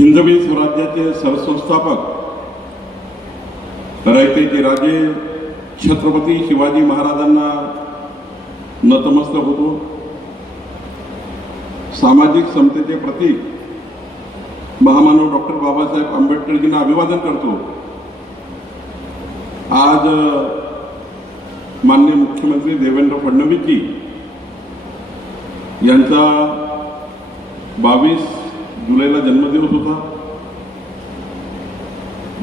हिंदवी स्वराज्याचे सरसंस्थापक रयतेचे राजे छत्रपती शिवाजी महाराजांना नतमस्तक होतो। सामाजिक समतेचे प्रतीक महामानव डॉक्टर बाबासाहेब आंबेडकरजींना अभिवादन करतो। आज माननीय मुख्यमंत्री देवेंद्र फडणवीसजी यांचा 22 जुलैला जन्मदिवस होता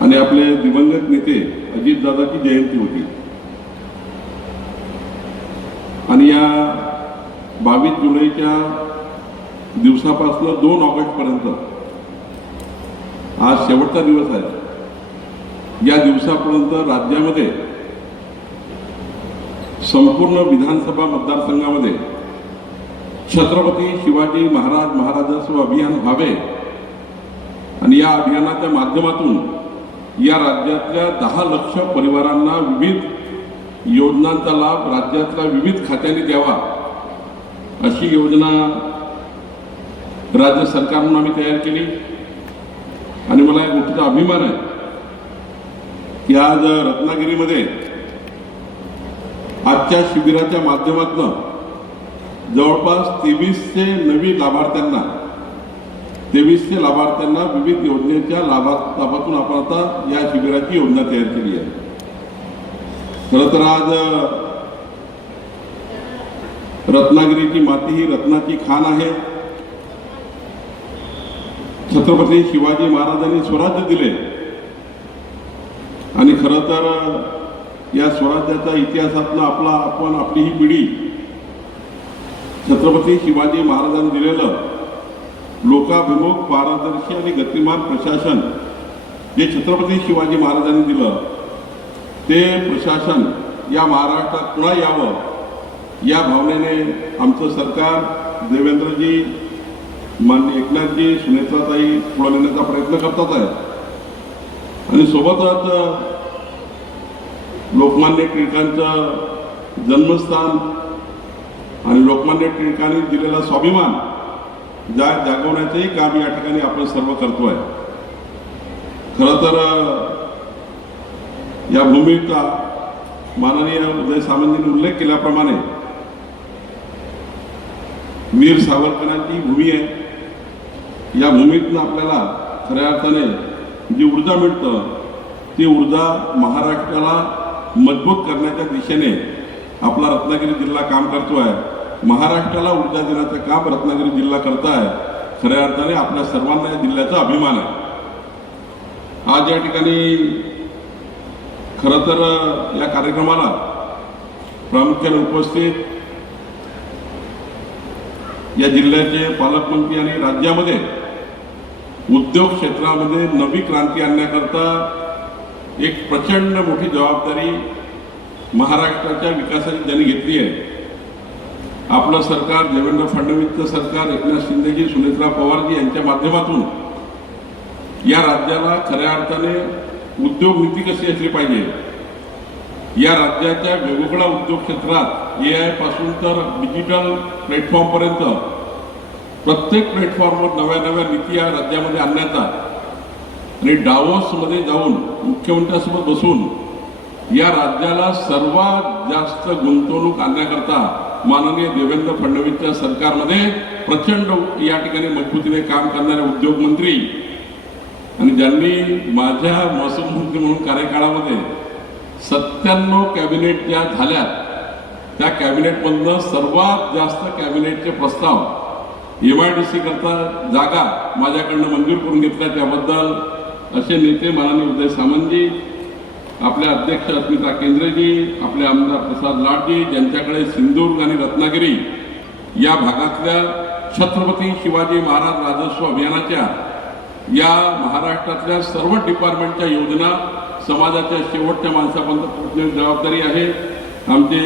आणि आपले दिवंगत नेते अजितदादाची जयंती होती आणि या 22 जुलैच्या दिवसापासून 2 ऑगस्टपर्यंत आज शेवटचा दिवस आहे। या दिवसापर्यंत राज्यामध्ये संपूर्ण विधानसभा मतदारसंघामध्ये छत्रपती शिवाजी महाराजोत्सव अभियान व्हावे आणि या अभियानाच्या माध्यमातून या राज्यातल्या 10 लाख परिवारांना विविध योजनांचा लाभ राज्यातल्या विविध खात्यांनी द्यावा अशी योजना राज्य सरकारने आम्ही तयार केली आणि मला एक गोष्टीचा अभिमान आहे की आज रत्नागिरीमध्ये आजच्या शिबिराच्या माध्यमातून जवळपास 2300 नवी लाभार्थ्यांना विविध योजनेच्या लाभातून आपण आता या शिबिराची योजना तयार केली आहे। खरं तर आज रत्नागिरीची माती ही रत्नाची खाण आहे। छत्रपती शिवाजी महाराजांनी स्वराज्य दिले आणि खरं तर या स्वराज्याच्या इतिहासातनं आपली ही पिढी छत्रपती शिवाजी महाराजांनी दिलेलं लोकाभिमुख पारदर्शी आणि गतिमान प्रशासन जे छत्रपती शिवाजी महाराजांनी दिलं ते प्रशासन या महाराष्ट्रात पुन्हा यावं या भावनेने आमचं सरकार देवेंद्रजी माननीय एकनाथजी सुनेत्राताई पुढे नेण्याचा प्रयत्न करतात आहे आणि सोबतच लोकमान्य टिळकांचं जन्मस्थान आणि लोकमान्य टिळकांनी दिलेला स्वाभिमान जागवण्याचंही काम या ठिकाणी आपण सर्व करतोय। खरं तर या भूमीचा माननीय उदय सामंतांनी उल्लेख केल्याप्रमाणे वीर सावरकरांची भूमी आहे। या भूमीतून आपल्याला खऱ्या अर्थाने जी ऊर्जा मिळतं ती ऊर्जा महाराष्ट्राला मजबूत करण्याच्या दिशेने आपला रत्नागिरी जिल्हा काम करतोय। महाराष्ट्राला ऊर्जा देण्याचं काम रत्नागिरी जिल्हा करताय। खऱ्या अर्थाने आपल्या सर्वांना या जिल्ह्याचा अभिमान आहे। आज या ठिकाणी खरं तर या कार्यक्रमाला प्रामुख्याने उपस्थित या जिल्ह्याचे पालकमंत्री आणि राज्यामध्ये उद्योग क्षेत्रामध्ये नवी क्रांती आणण्याकरता एक प्रचंड मोठी जबाबदारी महाराष्ट्राच्या विकासाची त्यांनी घेतली आहे। आपलं सरकार देवेंद्र फडणवीसचं सरकार एकनाथ शिंदेजी सुनेत्रा पवारजी यांच्या माध्यमातून या राज्याला खऱ्या अर्थाने उद्योग नीती कशी असली पाहिजे, या राज्याच्या वेगवेगळ्या उद्योग क्षेत्रात AI पासून तर डिजिटल प्लॅटफॉर्मपर्यंत प्रत्येक प्लॅटफॉर्मवर नव्या नीती या राज्यामध्ये आणण्याचा आणि डावोसमध्ये जाऊन मुख्यमंत्र्यांसोबत बसून या राज्याला सर्वात जास्त गुंतवणूक आणण्याकरता माननीय देवेंद्र फडणवीसच्या सरकारमध्ये प्रचंड या ठिकाणी मजबूतीने काम करणारे उद्योग मंत्री आणि ज्यांनी माझ्या महसूल मंत्री म्हणून कार्यकाळामध्ये 97 कॅबिनेट ज्या झाल्या त्या कॅबिनेटमधनं सर्वात जास्त कॅबिनेटचे प्रस्ताव MIDC करता जागा माझ्याकडनं मंजूर करून घेतल्या त्याबद्दल असे नेते माननीय उदय सामंतजी, आपले अध्यक्ष अस्मिता केंद्रेजी, आपले आमदार प्रसाद लाडजी ज्यांच्याकडे सिंधुदुर्ग आणि रत्नागिरी या भागातल्या छत्रपती शिवाजी महाराज राजस्व अभियानाच्या या महाराष्ट्रातल्या सर्व डिपार्टमेंटच्या योजना समाजाच्या शेवटच्या माणसापर्यंत पोहोचण्याची जबाबदारी आहे। आमचे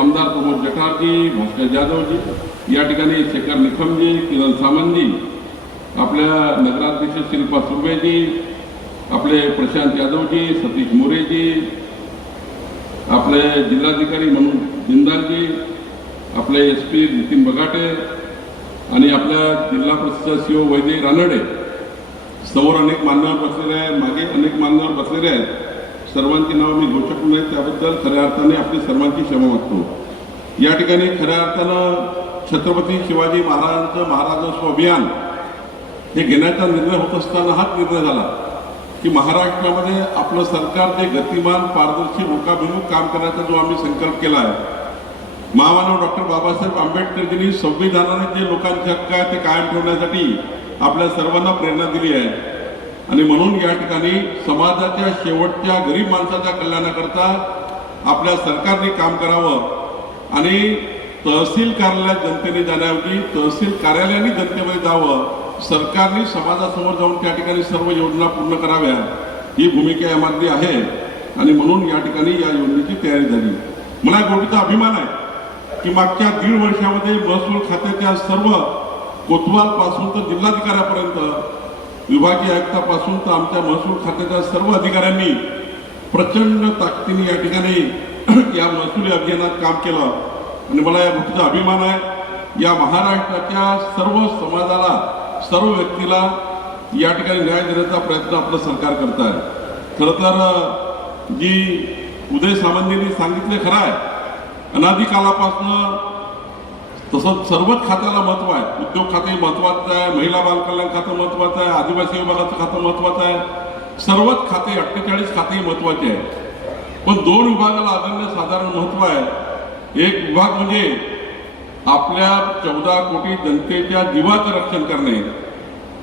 आमदार प्रमोद जठारजी, भास्कर जाधवजी, या ठिकाणी शेखर निखमजी, किरण सामंतजी, आपल्या नगराध्यक्ष शिल्पा सुर्वेजी, आपले प्रशांत यादवजी, सतीश मोरेजी, आपले जिल्हाधिकारी मनोज जिंदालजी, आपले SP नितीन बगाटे आणि आपल्या जिल्हा परिषद CEO वैद्य रानडे समोर अनेक मान्यवर बसलेले आहेत, मागे अनेक मान्यवर बसलेले आहेत. सर्वांची नावं मी घेऊ शकलो नाही, त्याबद्दल खऱ्या अर्थाने आपली सर्वांची क्षमा मागतो. या ठिकाणी खऱ्या अर्थानं छत्रपती शिवाजी महाराजांचं महाराजस्व अभियान हे घेण्याचा निर्णय होत असताना हाच निर्णय झाला की महाराष्ट्रामध्ये आपलं सरकार जे गतिमान पारदर्शी लोकाभिमुख काम करण्याचा जो आम्ही संकल्प केला आहे, महामानव डॉक्टर बाबासाहेब आंबेडकरजींनी संविधानाने जे लोकांचे हक्क आहे ते कायम ठेवण्यासाठी आपल्या सर्वांना प्रेरणा दिली आहे. आणि म्हणून या ठिकाणी समाजाच्या शेवटच्या गरीब माणसाच्या कल्याणाकरता आपल्या सरकारने काम करावं आणि तहसील कार्यालयात जनतेने जाण्याऐवजी तहसील कार्यालयाने जनतेमध्ये जावं, सरकारने समाजासमोर जाऊन त्या ठिकाणी सर्व योजना पूर्ण कराव्या, ही भूमिका यामधली आहे. आणि म्हणून या ठिकाणी या योजनेची तयारी झाली. मला या गोष्टीचा अभिमान आहे की मागच्या 1.5 वर्षामध्ये महसूल खात्याच्या सर्व कोतवालपासून तर जिल्हाधिकाऱ्यापर्यंत, विभागीय आयुक्तापासून तर आमच्या महसूल खात्याच्या सर्व अधिकाऱ्यांनी प्रचंड ताकदीने या ठिकाणी या महसुली अभियानात काम केलं. आणि मला या गोष्टीचा अभिमान आहे. या महाराष्ट्राच्या सर्व समाजाला, सर्व व्यक्तीला या ठिकाणी न्याय देण्याचा प्रयत्न आपलं सरकार करत आहे. खरं तर जी उदय सामंतांनी सांगितले खरं आहे, अनादिकालापासून तसंच सर्वच खात्याला महत्त्व आहे. उद्योग खाते महत्त्वाचं आहे, महिला बालकल्याण खातं महत्त्वाचं आहे, आदिवासी विभागाचं खातं महत्त्वाचं आहे. सर्वच खाते 48 खाते महत्त्वाचे आहे. पण 2 विभागाला अनन्यसाधारण महत्त्व आहे. एक विभाग म्हणजे आपल्या 14 कोटी जनतेच्या जीवाचं रक्षण करणे,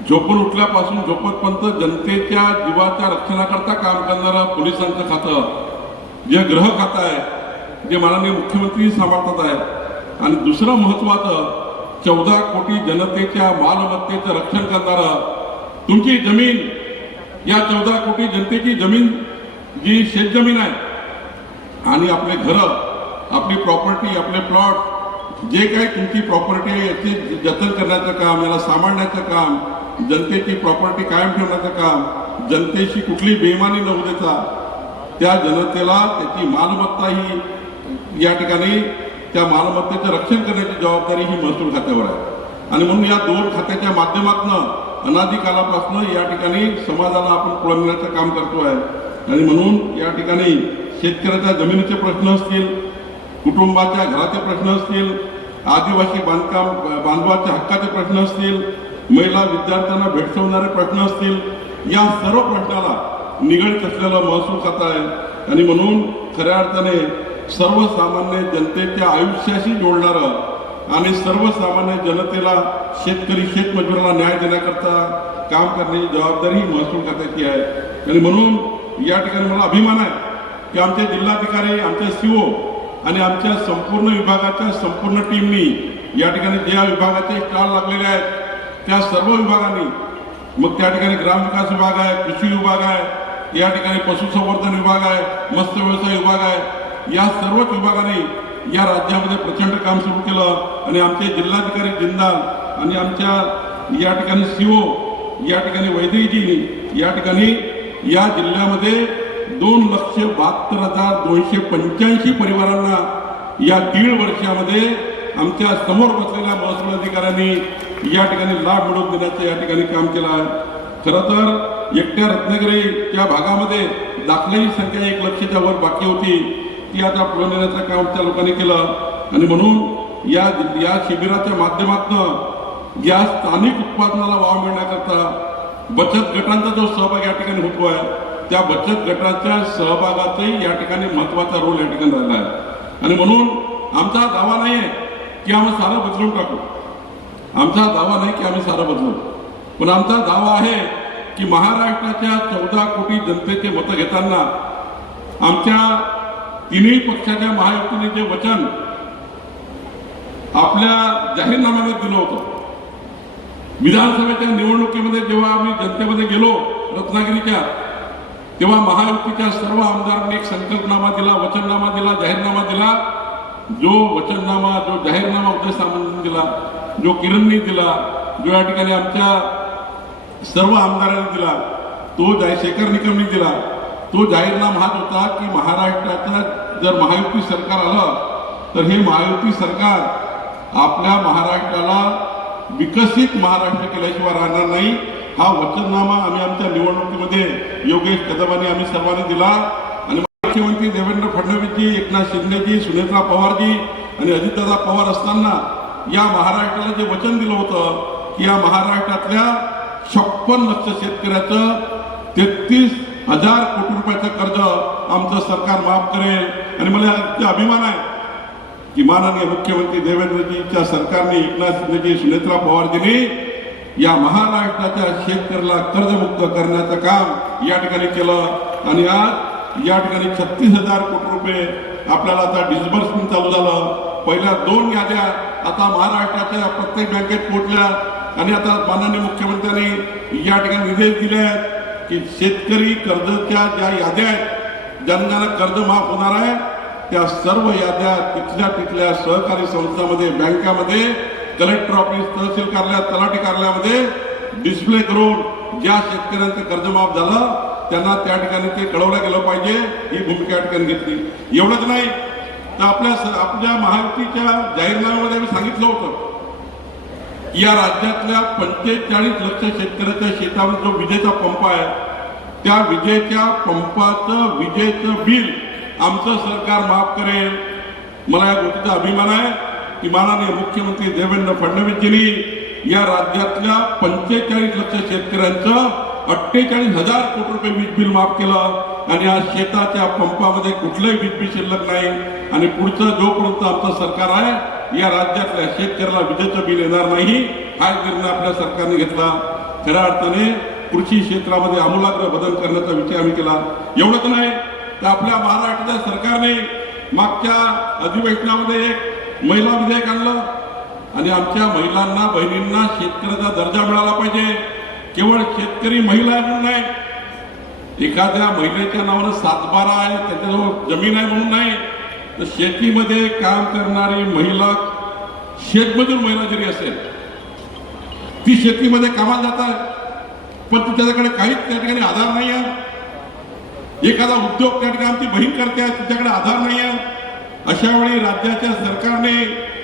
झोपून उठल्यापासून झोपतपर्यंत जनतेच्या जीवाच्या रक्षणाकरता काम करणारं पोलिसांचं खातं, जे गृह खातं आहे, जे माननीय मुख्यमंत्री सांभाळतात आहे. आणि दुसरं महत्त्वाचं 14 कोटी जनतेच्या मालमत्तेचं रक्षण करणारं, तुमची जमीन, या 14 कोटी जनतेची जमीन जी शेतजमीन आहे आणि आपले घरं, आपली प्रॉपर्टी, आपले प्लॉट, जे काही तुमची प्रॉपर्टी आहे याचे जतन करण्याचं काम, याला सांभाळण्याचं काम, जनतेची प्रॉपर्टी कायम ठेवण्याचं काम, जनतेशी कुठली बेईमानी न होऊ देता त्या जनतेला त्याची मालमत्ता ही या ठिकाणी त्या मालमत्तेचं रक्षण करण्याची जबाबदारी ही महसूल खात्यावर आहे. आणि म्हणून या 2 खात्याच्या माध्यमातून अनादिकालापासून या ठिकाणी समाजाला आपण पुढे नेण्याचं काम करतो आहे. आणि म्हणून या ठिकाणी शेतकऱ्याच्या जमिनीचे प्रश्न असतील, कुटुंबाच्या घराचे प्रश्न असतील, आदिवासी बांधवाच्या हक्काचे प्रश्न असतील, महिला विद्यार्थ्यांना भेडसावणारे प्रश्न असतील, या सर्व प्रश्नाला निगडीत असलेलं महसूल खातं आहे. आणि म्हणून खऱ्या अर्थाने सर्वसामान्य जनतेच्या आयुष्याशी जोडणारं आणि सर्वसामान्य जनतेला, शेतकरी शेतमजुराला न्याय देण्याकरता काम करण्याची जबाबदारी ही महसूल खात्याची आहे. आणि म्हणून या ठिकाणी मला अभिमान आहे की आमचे जिल्हाधिकारी, आमचे CO आणि आमच्या संपूर्ण विभागाच्या संपूर्ण टीमनी या ठिकाणी ज्या विभागाचे स्टॉल लागलेले आहेत त्या सर्व विभागांनी, मग त्या ठिकाणी ग्रामविकास विभाग आहे, कृषी विभाग आहे, या ठिकाणी पशुसंवर्धन विभाग आहे, मत्स्य व्यवसाय विभाग आहे, या सर्वच विभागाने या राज्यामध्ये प्रचंड काम सुरू केलं. आणि आमचे जिल्हाधिकारी जिंदाल आणि आमच्या या ठिकाणी CO या ठिकाणी वैद्यजींनी या ठिकाणी या जिल्ह्यामध्ये 2,72,285 परिवारांना या 1.5 वर्षामध्ये आमच्या समोर बसलेल्या महसूल अधिकाऱ्यांनी या ठिकाणी लाभ मिळवून देण्याचं या ठिकाणी काम केलं आहे. खरं तर एकट्या रत्नागिरीच्या भागामध्ये दाखल्याची संख्या 1 लाखाच्या वर बाकी होती, ती आता पुढे नेण्याचं काम त्या लोकांनी केलं. आणि म्हणून या शिबिराच्या माध्यमातून या स्थानिक उत्पादनाला वाव मिळण्याकरता बचत गटांचा जो सहभाग या ठिकाणी होतो आहे, त्या बचत गटाच्या सहभागाचाही या ठिकाणी महत्त्वाचा रोल या ठिकाणी राहिला आहे. आणि म्हणून आमचा दावा नाही आहे की आम्ही सारं बदलून टाकू, आमचा दावा नाही की आम्ही सारं बदलू, पण आमचा दावा आहे की महाराष्ट्राच्या 14 कोटी जनतेचे मतं घेताना आमच्या तिन्ही पक्षाच्या महायुतीने जे वचन आपल्या जाहीरनाम्यामध्ये दिलं होतं, विधानसभेच्या निवडणुकीमध्ये जेव्हा आम्ही जनतेमध्ये गेलो रत्नागिरीच्या, तेव्हा महायुतीच्या सर्व आमदारांनी एक संकल्पनामा दिला, वचननामा दिला, जाहीरनामा दिला. जो वचननामा, जो जाहीरनामा उदय सामंतांनी दिला, जो किरणनी दिला, जो या ठिकाणी आमच्या सर्व आमदारांनी दिला, तो शेखर निकमनी दिला, तो जाहीरनामा हाच होता की महाराष्ट्राचं जर महायुती सरकार आलं तर हे महायुती सरकार आपल्या महाराष्ट्राला विकसित महाराष्ट्र केल्याशिवाय राहणार नाही. हा वचननामा आम्ही आमच्या निवडणुकीमध्ये योगेश कदमांनी आम्ही सर्वांनी दिला आणि मुख्यमंत्री देवेंद्र फडणवीसजी, एकनाथ शिंदेजी, सुनेत्रा पवारजी आणि अजितदादा पवार असताना या महाराष्ट्राला जे वचन दिलं होतं की या महाराष्ट्रातल्या 56 लक्ष शेतकऱ्याचं 33,000 कोटी रुपयाचं कर्ज आमचं सरकार माफ करेल आणि मला याचा अभिमान आहे की माननीय मुख्यमंत्री देवेंद्रजीच्या सरकारने, एकनाथ शिंदेजी, सुनेत्रा पवारजींनी या महाराष्ट्राच्या शेतकऱ्याला कर्जमुक्त करण्याचं काम या ठिकाणी केलं आणि आज या ठिकाणी 36,000 कोटी रुपये आपल्याला आता डिस्बर्समेंट चालू झालं। पहिल्या 2 याद्या आता महाराष्ट्राच्या प्रत्येक बँकेत पोहोचल्या आणि आता माननीय मुख्यमंत्र्यांनी या ठिकाणी निर्देश दिले आहेत की शेतकरी कर्जाच्या ज्या याद्या आहेत, ज्यांना कर्ज माफ होणार आहे त्या सर्व याद्या तिथल्या सहकारी संस्थांमध्ये, बँकामध्ये, कलेक्टर ऑफिस, तहसील कार्यालयात, तलाठी कार्यालयामध्ये डिस्प्ले करून ज्या शेतकऱ्यांचं कर्ज माफ झालं त्यांना त्या ठिकाणी ते कळवलं गेलं पाहिजे, ही भूमिका या ठिकाणी घेतली। एवढंच नाही तर आपल्या महायुतीच्या जाहीरनाम्यामध्ये मी सांगितलं होतं या राज्यातल्या 45 लक्ष शेतकऱ्याच्या शेतावर जो विजेचा पंप आहे त्या विजेच्या पंपाचं विजेचं बिल आमचं सरकार माफ करेल। मला या गोष्टीचा अभिमान आहे की माननीय मुख्यमंत्री देवेंद्र फडणवीसजींनी या राज्यातल्या 45 लक्ष शेतकऱ्यांचं 48,000 कोटी रुपये वीज बिल माफ केलं आणि आज शेताच्या पंपामध्ये कुठलंही वीज बिल शिल्लक नाही आणि पुढचं जोपर्यंत आमचं सरकार आहे या राज्यातल्या शेतकऱ्याला विजेचं बिल येणार नाही हा निर्णय आपल्या सरकारने घेतला। खऱ्या अर्थाने कृषी क्षेत्रामध्ये आमूलाग्र बदल करण्याचा विचार आम्ही केला। एवढंच नाही तर आपल्या महाराष्ट्राच्या सरकारने मागच्या अधिवेशनामध्ये एक महिला विधेयक आणलं आणि आमच्या महिलांना, बहिणींना शेतकऱ्याचा दर्जा मिळाला पाहिजे। केवळ शेतकरी महिला म्हणून नाही, एखाद्या महिलेच्या नावानं 7/12 आहे, त्याच्याजवळ जमीन आहे म्हणून नाही, तर शेतीमध्ये काम करणारी महिला, शेतमजूर महिला जरी असेल ती शेतीमध्ये कामाला जात आहे पण त्याच्याकडे काहीच त्या ठिकाणी आधार नाही आहे। एखादा उद्योग त्या ठिकाणी आमची बहीण करते आहे, तिच्याकडे आधार नाही आहे। अशा वेळी राज्याच्या सरकारने,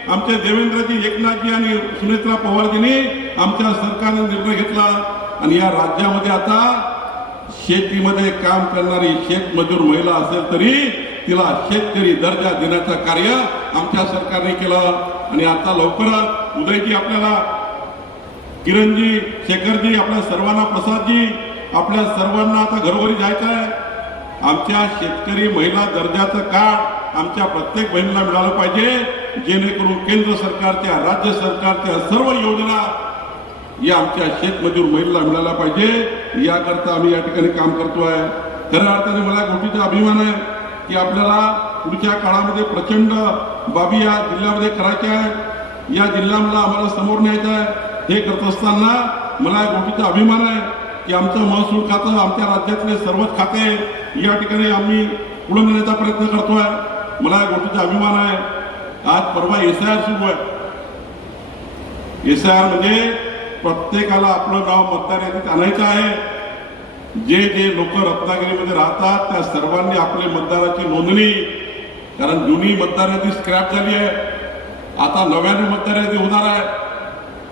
आमचे देवेंद्रजी, एकनाथजी आणि सुनेत्रा पवारजींनी आमच्या सरकारने निर्णय घेतला आणि या राज्यामध्ये आता शेतीमध्ये काम करणारी शेतमजूर महिला असेल तरी तिला शेतकरी दर्जा देण्याचं कार्य आमच्या सरकारने केलं आणि आता लवकरच उदयजी, आपल्याला किरणजी, शेखरजी, आपल्या सर्वांना, प्रसादजी, आपल्या सर्वांना आता घरोघरी जायचं आहे। आमच्या शेतकरी महिला दर्जाचं कार्ड आमच्या प्रत्येक बहिणीला मिळालं पाहिजे, जेणेकरून केंद्र सरकारच्या, राज्य सरकारच्या सर्व योजना या आमच्या शेतमजूर महिला मिळायला पाहिजे। याकरता आम्ही या ठिकाणी काम करतोय। खऱ्या अर्थाने मला गोष्टीचा अभिमान आहे की आपल्याला पुढच्या काळामध्ये प्रचंड बाबी या जिल्ह्यामध्ये करायच्या आहेत, या जिल्ह्याला आम्हाला समोर न्यायचं आहे। हे करत असताना मला या गोष्टीचा अभिमान आहे की आमचं महसूल खातं, आमच्या राज्यातले सर्वच खाते या ठिकाणी आम्ही पुढे नेण्याचा प्रयत्न करतोय। मला या गोष्टीचा अभिमान आहे। आज परवा SIR सुरू आहे। SIR म्हणजे प्रत्येकाला आपलं नाव मतदार यादीत आणायचं आहे। जे जे लोक रत्नागिरीमध्ये राहतात त्या सर्वांनी आपले मतदाराची नोंदणी, कारण जुनी मतदार यादी स्क्रॅप झाली आहे, आता नव्याने मतदार यादी होणार आहे।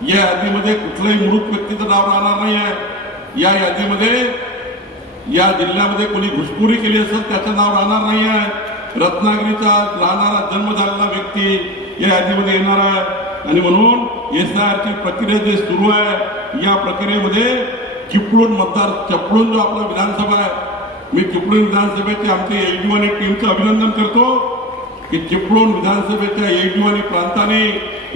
या यादीमध्ये कुठल्याही मृत व्यक्तीचं नाव राहणार नाही आहे। या यादीमध्ये या जिल्ह्यामध्ये कोणी घुसखोरी केली असेल त्याचं नाव राहणार नाही आहे। रत्नागिरीचा राहणारा, जन्म झालेला व्यक्ती या यादीमध्ये येणार आहे आणि म्हणून SIRची प्रक्रिया जे सुरू आहे या प्रक्रियेमध्ये चिपळूण मतदार, चिपळूण जो आपला विधानसभा आहे, मी चिपळूण विधानसभेचे आमचे ADO आणि टीमचं अभिनंदन करतो की चिपळूण विधानसभेच्या ADO आणि प्रांताने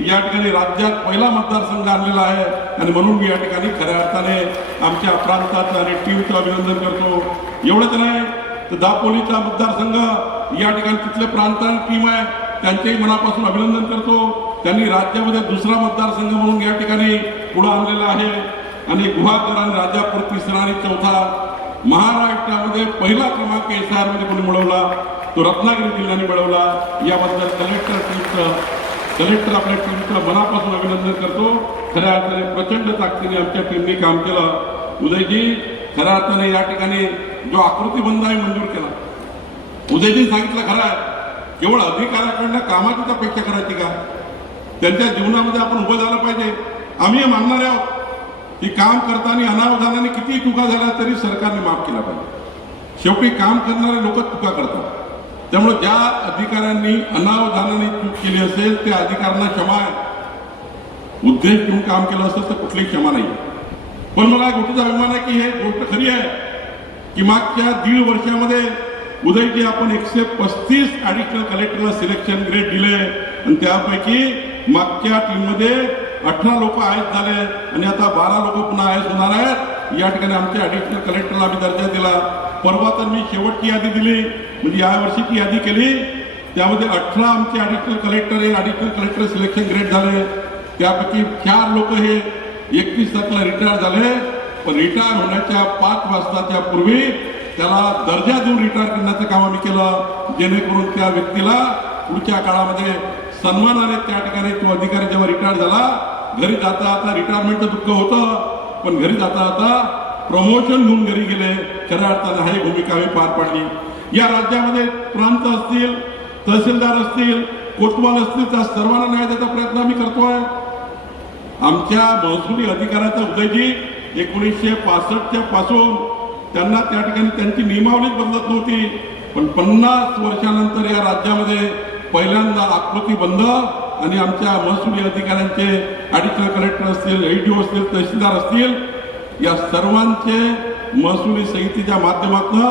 या ठिकाणी राज्यात पहिला मतदारसंघ आणलेला आहे आणि म्हणून मी या ठिकाणी खऱ्या अर्थाने आमच्या प्रांताचं आणि टीमचं अभिनंदन करतो। एवढंच नाही तर दापोलीचा मतदारसंघ या ठिकाणी तिथले प्रांत आणि टीम आहे, त्यांचेही मनापासून अभिनंदन करतो। त्यांनी राज्यामध्ये दुसरा मतदारसंघ म्हणून या ठिकाणी पुढे आणलेला आहे आणि गुहागर आणि राजापूर तिसरा आणि चौथा। महाराष्ट्रामध्ये पहिला क्रमांक SIR मध्ये कोणी मिळवला तो रत्नागिरी जिल्ह्याने मिळवला। याबद्दल कलेक्टर आपल्या टीमचं मनापासून अभिनंदन करतो। खऱ्या अर्थाने प्रचंड ताकदीने आमच्या टीमने काम केलं। उदयजी, खऱ्या अर्थाने या ठिकाणी जो आकृतीबंध आहे मंजूर केला, उदयजी सांगितलं खरं आहे, केवळ अधिकाऱ्याकडनं कामाचीच अपेक्षा करायची का? त्यांच्या जीवनामध्ये आपण उभं झालं पाहिजे। आम्ही हे मानणारे आहोत की काम करताना अनावधानाने किती चुका झाल्या तरी सरकारने माफ केला पाहिजे। शेवटी काम करणारे लोक चुका करतात, त्यामुळे ज्या अधिकाऱ्यांनी अनावधानाने चूक केली असेल त्या अधिकाऱ्यांना क्षमा आहे। उद्देश घेऊन काम केलं असेल तर कुठलीही क्षमा नाही। पण मला गोष्टीचा अभिमान आहे की हे गोष्ट खरी आहे की मागच्या 1.5 वर्षामध्ये उदयजी आपण 135 ॲडिशनल कलेक्टरला सिलेक्शन ग्रेड दिले आणि त्यापैकी मागच्या टीममध्ये 18 लोक आयत झाले आणि आता 12 लोक पुन्हा आयत होणार आहेत। या ठिकाणी आमच्या ॲडिशनल कलेक्टरला आम्ही दर्जा दिला। परवा तर मी शेवटची यादी दिली, म्हणजे या वर्षीची यादी केली, त्यामध्ये 18 आमचे ॲडिशनल कलेक्टर सिलेक्शन ग्रेड झाले। त्यापैकी 4 लोक हे 31 तारखेला रिटायर झाले, पण रिटायर होण्याच्या 5 वाजताच्या पूर्वी त्याला दर्जा देऊन रिटायर करण्याचं काम आम्ही केलं, जेणेकरून त्या व्यक्तीला पुढच्या काळामध्ये सन्मानाने त्या ठिकाणी तो अधिकारी जेव्हा रिटायर झाला, घरी जाता जाता रिटायरमेंटचं दुःख होतं, पण घरी जाता जाता प्रमोशन घेऊन घरी गेले। खऱ्या अर्थानं ही भूमिका आम्ही पार पाडली। या राज्यामध्ये प्रांत असतील, तहसीलदार असतील, कोतवाल असतील, त्या सर्वांना न्याय देण्याचा प्रयत्न आम्ही करतोय। आमच्या महसुली अधिकाऱ्याचा उदयजी 1965 पासून त्यांना त्या ठिकाणी त्यांची नियमावलीच बदलत नव्हती, पण 50 वर्षानंतर या राज्यामध्ये पहिल्यांदा आकृती बंद आणि आमच्या महसुली अधिकाऱ्यांचे ॲडिशनल कलेक्टर असतील, एडीओ असतील, तहसीलदार असतील, या सर्वांचे महसुली समितीच्या माध्यमातून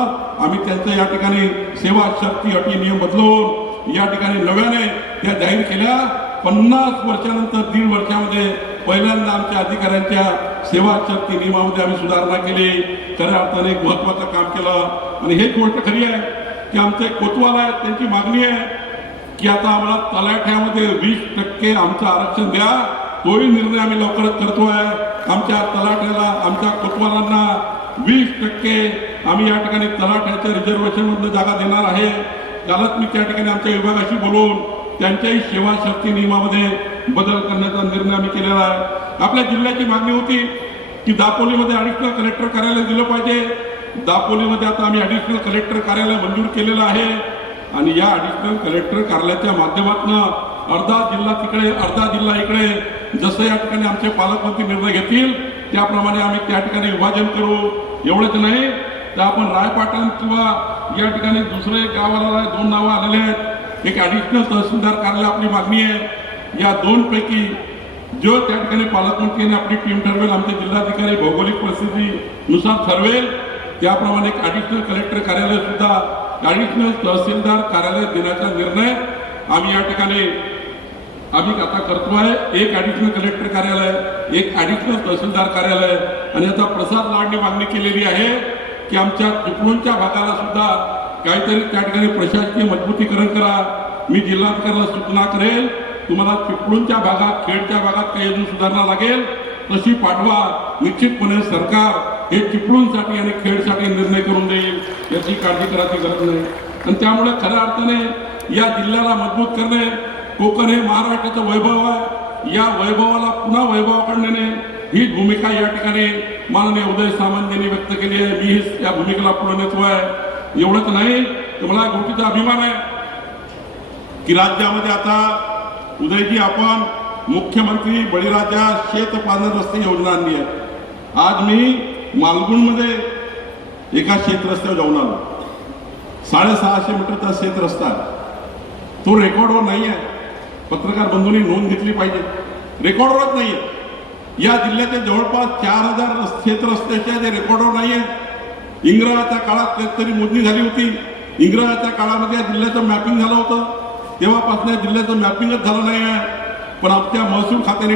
आम्ही त्यांच्या या ठिकाणी सेवा शक्ती अटी नियम बदलवून या ठिकाणी नव्याने त्या जाहीर केल्या। 50 वर्षानंतर 1.5 वर्षामध्ये पहिल्यांदा आमच्या अधिकाऱ्यांच्या सेवा शक्ती नियमामध्ये आम्ही सुधारणा केली। खऱ्या अर्थाने एक महत्वाचं काम केलं आणि हे गोष्ट खरी आहे की आमचे कोतवाल आहेत, त्यांची मागणी आहे की आता आम्हाला तलाठ्यामध्ये 20% आमचं आरक्षण द्या। तोही निर्णय आम्ही लवकरच करतोय। आमच्या तलाठ्याला, आमच्या कोतवालांना 20% आम्ही या ठिकाणी तलाठ्याच्या रिझर्वेशनमधून जागा देणार आहे। कालच मी त्या ठिकाणी आमच्या विभागाशी बोलून त्यांच्याही सेवा शक्ती नियमामध्ये बदल करण्याचा निर्णय आम्ही केलेला आहे। आपल्या जिल्ह्याची मागणी होती की दापोलीमध्ये ॲडिशनल कलेक्टर कार्यालय दिलं पाहिजे। दापोलीमध्ये आता आम्ही ॲडिशनल कलेक्टर कार्यालय मंजूर केलेलं आहे आणि या ॲडिशनल कलेक्टर कार्यालयाच्या माध्यमातून अर्धा जिल्हा तिकडे, अर्धा जिल्हा इकडे, जसं या ठिकाणी आमचे पालकमंत्री निर्णय घेतील त्याप्रमाणे आम्ही त्या ठिकाणी विभाजन करू। एवढंच नाही तर आपण रायपाटण किंवा या ठिकाणी दुसरे गावाला 2 नावं आलेले आहेत। एक ॲडिशनल तहसीलदार कार्यालय आपली मागणी आहे। या 2 पैकी जो त्या ठिकाणी पालकमंत्र्यांनी आपली टीम ठरवेल, आमचे जिल्हाधिकारी भौगोलिक परिस्थितीनुसार ठरवेल, त्याप्रमाणे एक ॲडिशनल कलेक्टर कार्यालय सुद्धा ॲडिशनल तहसीलदार कार्यालय देण्याचा निर्णय आम्ही या ठिकाणी आता करतोय। एक ॲडिशनल कलेक्टर कार्यालय, एक ॲडिशनल तहसीलदार कार्यालय आणि आता प्रसाद लाडने मागणी केलेली आहे की आमच्या चिपळूणच्या भागाला सुद्धा काहीतरी त्या ठिकाणी प्रशासकीय मजबूतीकरण करा। मी जिल्हाधिकाऱ्याला सूचना करेल, तुम्हाला चिपळूणच्या भागात, खेडच्या भागात काही अजून सुधारणा लागेल तशी पाठवा। निश्चितपणे सरकार हे चिपळूणसाठी आणि खेडसाठी निर्णय करून देईल, याची काळजी करायची गरज नाही। आणि त्यामुळे खऱ्या अर्थाने या जिल्ह्याला मजबूत करणे, कोकण हे महाराष्ट्राचं वैभव आहे, या वैभवाला पुन्हा वैभवाकडे नेणे ही भूमिका या ठिकाणी माननीय उदय सामंत यांनी व्यक्त केली आहे। मी या भूमिकेला पुढे नेतोय। एवढंच नाही तर मला गोष्टीचा अभिमान आहे की राज्यामध्ये आता उदयजी आपण मुख्यमंत्री बळीराजा शेत पालन रस्ते योजना आणली आहे। आज मी मालगुणमध्ये एका शेत रस्त्यावर जाऊन आलो। 650 मीटरचा शेत रस्ता आहे, तो रेकॉर्डवर नाही आहे। पत्रकार बंधूंनी नोंद घेतली पाहिजे, रेकॉर्डवरच नाही आहे। या जिल्ह्याचे जवळपास 4000 शेत रस्त्याच्या जे रेकॉर्डवर नाही आहे। इंग्रजाच्या काळात तरी मोजणी झाली होती। इंग्रजाच्या काळामध्ये या जिल्ह्याचं मॅपिंग झालं होतं, तेव्हापासून या जिल्ह्याचं मॅपिंगच झालं नाही आहे। पण आमच्या महसूल खात्याने